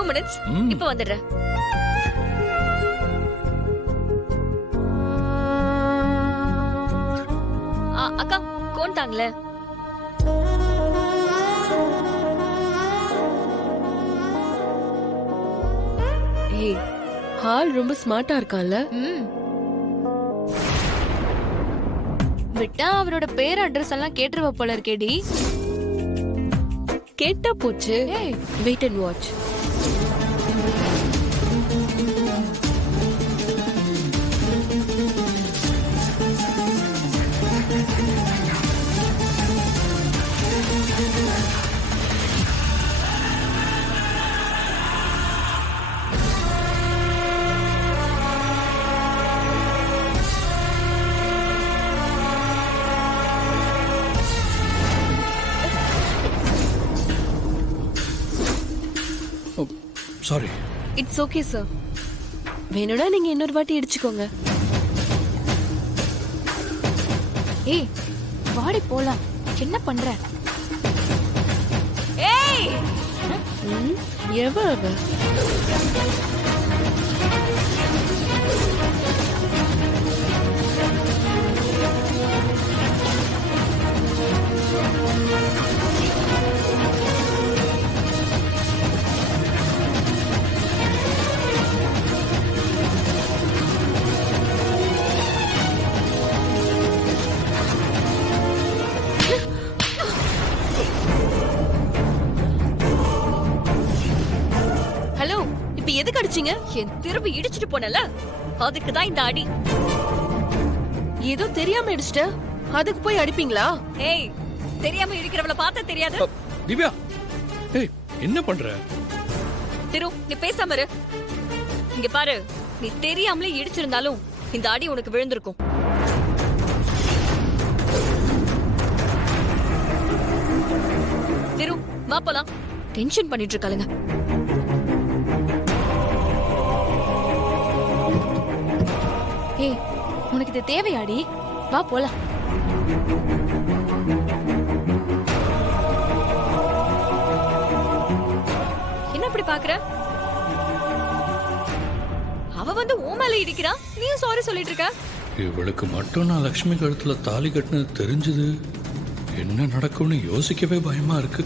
2 minutes. இப்ப வந்துடுறேன். அக்கா கோன் தாங்களே. ஏய், ஹால் ரொம்ப ஸ்மார்ட்டா இருக்கான்ல? விட்டா அவரோட பேர் அட்ரஸ் எல்லாம் கேட்டுருவ போல இருக்கேடி. கேட்டா போச்சு. Wait and watch. Sorry. It's okay sir. வேணும்னா நீங்க இன்னொரு வாட்டி இடிச்சுக்கோங்க. ஏய் வாடி போலாம். என்ன பண்ற? ஏய் எவ அவ? ஹலோ, இப்ப எதுக்கு அடிச்சீங்க? என் திரும்பி இடிச்சிட்டு போனல, அதுக்கு தான் இந்த அடி. ஏதோ தெரியாம இடிச்சிட்ட, அதுக்கு போய் அடிப்பீங்களா? ஏய், தெரியாம இடிக்கிறவள பார்த்தா தெரியாது. திவ்யா, ஏய் என்ன பண்ற? திரு, நீ பேசாம இரு. இங்க பாரு, நீ தெரியாமலே இடிச்சிருந்தாலும் இந்த அடி உனக்கு விழுந்திருக்கும். திரு, வா போலாம். டென்ஷன் பண்ணிட்டு இருக்காளுங்க. ஏய் உனக்கு இது தேவையாடி? வா போலாம். என்ன இப்படி பாக்குற? அவ வந்து ஓ மேல இடிக்கிறா, நீயும் சாரி சொல்லிட்டு இருக்க. இவளுக்கு மட்டும் நான் லக்ஷ்மி கழுத்துல தாலி கட்டினது தெரிஞ்சது என்ன நடக்கும்னு யோசிக்கவே பயமா இருக்கு.